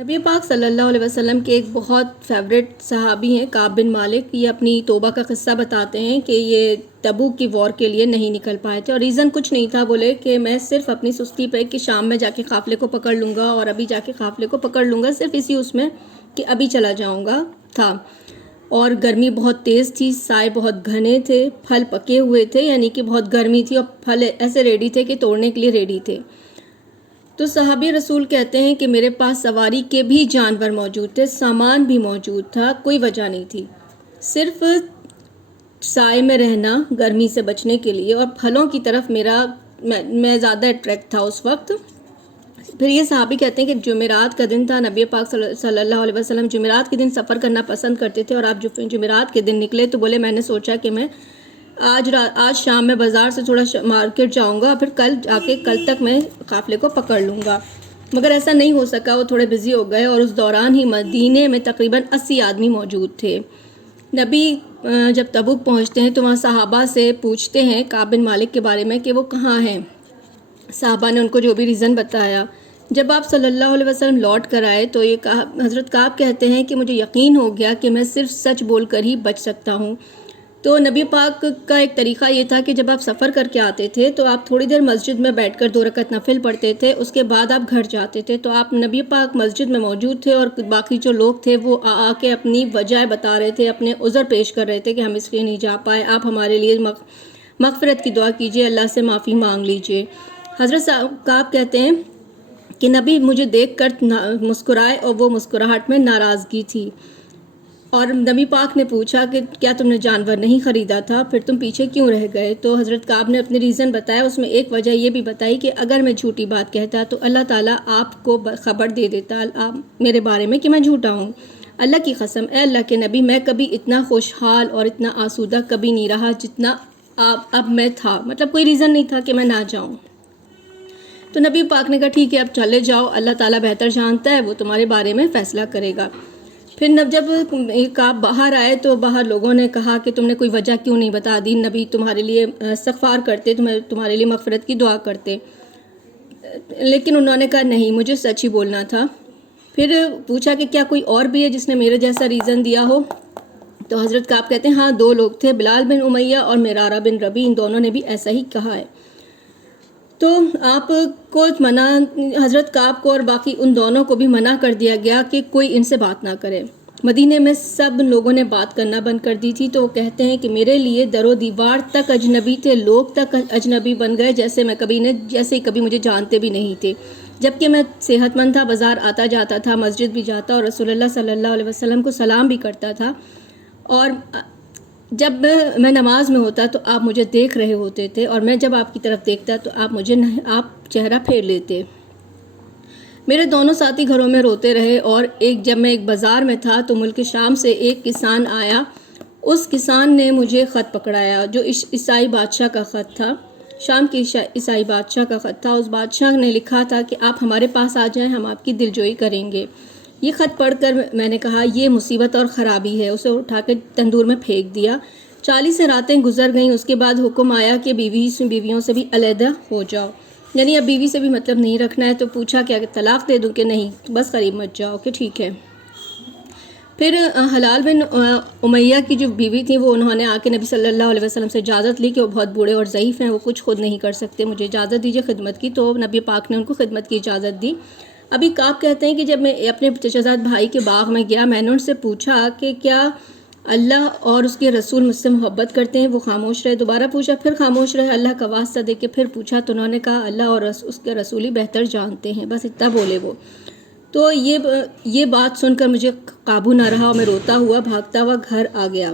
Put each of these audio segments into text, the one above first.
نبی پاک صلی اللہ علیہ وسلم کے ایک بہت فیوریٹ صحابی ہیں کعب بن مالک. یہ اپنی توبہ کا قصہ بتاتے ہیں کہ یہ تبوک کی وار کے لیے نہیں نکل پائے تھے اور ریزن کچھ نہیں تھا. بولے کہ میں صرف اپنی سستی پہ کہ شام میں جا کے قافلے کو پکڑ لوں گا اور ابھی جا کے قافلے کو پکڑ لوں گا, صرف اسی اس میں کہ ابھی چلا جاؤں گا تھا. اور گرمی بہت تیز تھی, سائے بہت گھنے تھے, پھل پکے ہوئے تھے, یعنی کہ بہت گرمی تھی اور پھل ایسے ریڈی تھے کہ توڑنے کے لیے ریڈی تھے. تو صحابی رسول کہتے ہیں کہ میرے پاس سواری کے بھی جانور موجود تھے, سامان بھی موجود تھا, کوئی وجہ نہیں تھی, صرف سائے میں رہنا گرمی سے بچنے کے لیے, اور پھلوں کی طرف میں زیادہ اٹریکٹ تھا اس وقت. پھر یہ صحابی کہتے ہیں کہ جمعرات کا دن تھا, نبی پاک صلی اللہ علیہ وسلم جمعرات کے دن سفر کرنا پسند کرتے تھے, اور آپ جمعرات کے دن نکلے تو بولے میں نے سوچا کہ میں آج شام میں بازار سے تھوڑا مارکیٹ جاؤں گا, پھر کل تک میں قافلے کو پکڑ لوں گا. مگر ایسا نہیں ہو سکا, وہ تھوڑے بزی ہو گئے, اور اس دوران ہی مدینے میں تقریباً 80 آدمی موجود تھے. نبی جب تبوک پہنچتے ہیں تو وہاں صحابہ سے پوچھتے ہیں کعب بن مالک کے بارے میں کہ وہ کہاں ہیں. صحابہ نے ان کو جو بھی ریزن بتایا. جب آپ صلی اللہ علیہ وسلم لوٹ کر آئے تو یہ حضرت کعب کہتے ہیں کہ مجھے یقین ہو گیا کہ میں صرف سچ بول کر ہی بچ سکتا ہوں. تو نبی پاک کا ایک طریقہ یہ تھا کہ جب آپ سفر کر کے آتے تھے تو آپ تھوڑی دیر مسجد میں بیٹھ کر 2 رکعت نفل پڑھتے تھے, اس کے بعد آپ گھر جاتے تھے. تو آپ نبی پاک مسجد میں موجود تھے اور باقی جو لوگ تھے وہ آ کے اپنی وجہ بتا رہے تھے, اپنے عذر پیش کر رہے تھے کہ ہم اس لیے نہیں جا پائے, آپ ہمارے لیے مغفرت کی دعا کیجئے, اللہ سے معافی مانگ لیجئے. حضرت کعب کہتے ہیں کہ نبی مجھے دیکھ کر مسکرائے اور وہ مسکراہٹ میں ناراضگی تھی, اور نبی پاک نے پوچھا کہ کیا تم نے جانور نہیں خریدا تھا, پھر تم پیچھے کیوں رہ گئے. تو حضرت کعب نے اپنے ریزن بتایا, اس میں ایک وجہ یہ بھی بتائی کہ اگر میں جھوٹی بات کہتا تو اللہ تعالیٰ آپ کو خبر دے دیتا میرے بارے میں کہ میں جھوٹا ہوں. اللہ کی قسم اے اللہ کے نبی, میں کبھی اتنا خوشحال اور اتنا آسودہ کبھی نہیں رہا جتنا اب میں تھا, مطلب کوئی ریزن نہیں تھا کہ میں نہ جاؤں. تو نبی پاک نے کہا ٹھیک ہے اب چلے جاؤ, اللہ تعالیٰ بہتر جانتا ہے, وہ تمہارے بارے میں فیصلہ کرے گا. پھر جب کعب باہر آئے تو باہر لوگوں نے کہا کہ تم نے کوئی وجہ کیوں نہیں بتا دی, نبی تمہارے لیے استغفار کرتے, تمہارے لیے مغفرت کی دعا کرتے. لیکن انہوں نے کہا نہیں, مجھے سچ ہی بولنا تھا. پھر پوچھا کہ کیا کوئی اور بھی ہے جس نے میرے جیسا ریزن دیا ہو. تو حضرت کعب کہتے ہیں ہاں 2 لوگ تھے, بلال بن امیہ اور مرارہ بن ربیع, ان دونوں نے بھی ایسا ہی کہا ہے. تو آپ کو منع, حضرت کعب کو اور باقی ان دونوں کو بھی منع کر دیا گیا کہ کوئی ان سے بات نہ کرے. مدینے میں سب لوگوں نے بات کرنا بند کر دی تھی. تو وہ کہتے ہیں کہ میرے لیے در و دیوار تک اجنبی تھے, لوگ تک اجنبی بن گئے, جیسے ہی کبھی مجھے جانتے بھی نہیں تھے. جبکہ میں صحت مند تھا, بازار آتا جاتا تھا, مسجد بھی جاتا اور رسول اللہ صلی اللہ علیہ وسلم کو سلام بھی کرتا تھا. اور جب میں نماز میں ہوتا تو آپ مجھے دیکھ رہے ہوتے تھے, اور میں جب آپ کی طرف دیکھتا تو آپ چہرہ پھیر لیتے. میرے دونوں ساتھی گھروں میں روتے رہے, اور جب میں ایک بازار میں تھا تو ملک شام سے ایک کسان آیا. اس کسان نے مجھے خط پکڑایا جو عیسائی بادشاہ کا خط تھا, شام کے عیسائی بادشاہ کا خط تھا. اس بادشاہ نے لکھا تھا کہ آپ ہمارے پاس آ جائیں, ہم آپ کی دلجوئی کریں گے. یہ خط پڑھ کر میں نے کہا یہ مصیبت اور خرابی ہے, اسے اٹھا کے تندور میں پھینک دیا. 40 راتیں گزر گئیں, اس کے بعد حکم آیا کہ بیویوں سے بھی علیحدہ ہو جاؤ, یعنی اب بیوی سے بھی مطلب نہیں رکھنا ہے. تو پوچھا کہ طلاق دے دوں کہ نہیں, بس قریب مت جاؤ, کہ ٹھیک ہے. پھر حلال بن امیہ کی جو بیوی تھی وہ انہوں نے آ کے نبی صلی اللہ علیہ وسلم سے اجازت لی کہ وہ بہت بوڑھے اور ضعیف ہیں, وہ کچھ خود نہیں کر سکتے, مجھے اجازت دیجیے خدمت کی. تو نبی پاک نے ان کو خدمت کی اجازت دی. ابھی کعب کہتے ہیں کہ جب میں اپنے چچا بھائی کے باغ میں گیا, میں نے ان سے پوچھا کہ کیا اللہ اور اس کے رسول مجھ سے محبت کرتے ہیں. وہ خاموش رہے. دوبارہ پوچھا, پھر خاموش رہے. اللہ کا واسطہ دے کے پھر پوچھا تو انہوں نے کہا اللہ اور اس کے رسول ہی بہتر جانتے ہیں, بس اتنا بولے وہ. تو یہ بات سن کر مجھے قابو نہ رہا اور میں روتا ہوا بھاگتا ہوا گھر آ گیا.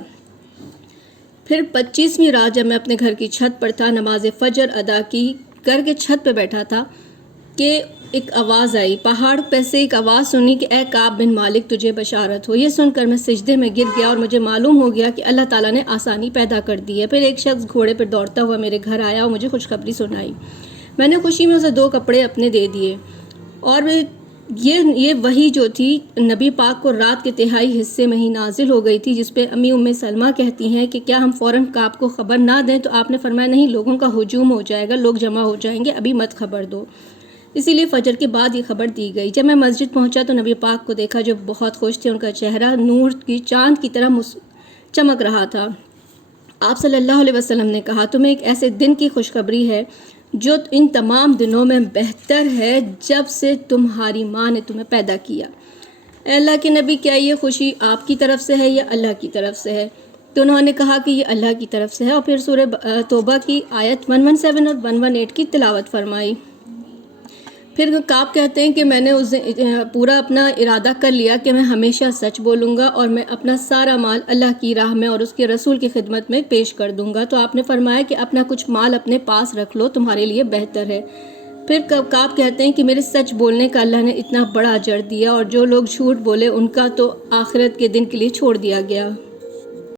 پھر 25ویں رات جب میں اپنے گھر کی چھت پر تھا, نماز فجر ادا کی کر کے چھت پہ بیٹھا تھا کہ ایک آواز آئی, پہاڑ پہ سے ایک آواز سنی کہ اے کعب بن مالک تجھے بشارت ہو. یہ سن کر میں سجدے میں گر گیا اور مجھے معلوم ہو گیا کہ اللہ تعالیٰ نے آسانی پیدا کر دی ہے. پھر ایک شخص گھوڑے پر دوڑتا ہوا میرے گھر آیا اور مجھے خوشخبری سنائی. میں نے خوشی میں اسے 2 کپڑے اپنے دے دیے. اور یہ وحی جو تھی نبی پاک کو رات کے تہائی حصے میں ہی نازل ہو گئی تھی, جس پہ ام سلمہ کہتی ہیں کہ کیا ہم فوراً کعب کو خبر نہ دیں. تو آپ نے فرمایا نہیں, لوگوں کا ہجوم ہو جائے گا, لوگ جمع ہو جائیں گے, ابھی مت خبر دو. اسی لیے فجر کے بعد یہ خبر دی گئی۔ جب میں مسجد پہنچا تو نبی پاک کو دیکھا جو بہت خوش تھے، ان کا چہرہ نور کی چاند کی طرح چمک رہا تھا۔ آپ صلی اللہ علیہ وسلم نے کہا تمہیں ایک ایسے دن کی خوشخبری ہے جو ان تمام دنوں میں بہتر ہے جب سے تمہاری ماں نے تمہیں پیدا کیا۔ اے اللہ کے نبی، کیا یہ خوشی آپ کی طرف سے ہے یا اللہ کی طرف سے ہے؟ تو انہوں نے کہا کہ یہ اللہ کی طرف سے ہے، اور پھر سورہ توبہ کی آیت 117 اور 118 کی تلاوت فرمائی۔ پھر کعب کہتے ہیں کہ میں نے اس دن پورا اپنا ارادہ کر لیا کہ میں ہمیشہ سچ بولوں گا اور میں اپنا سارا مال اللہ کی راہ میں اور اس کے رسول کی خدمت میں پیش کر دوں گا۔ تو آپ نے فرمایا کہ اپنا کچھ مال اپنے پاس رکھ لو، تمہارے لیے بہتر ہے۔ پھر کعب کہتے ہیں کہ میرے سچ بولنے کا اللہ نے اتنا بڑا اجر دیا، اور جو لوگ جھوٹ بولے ان کا تو آخرت کے دن کے لیے چھوڑ دیا گیا۔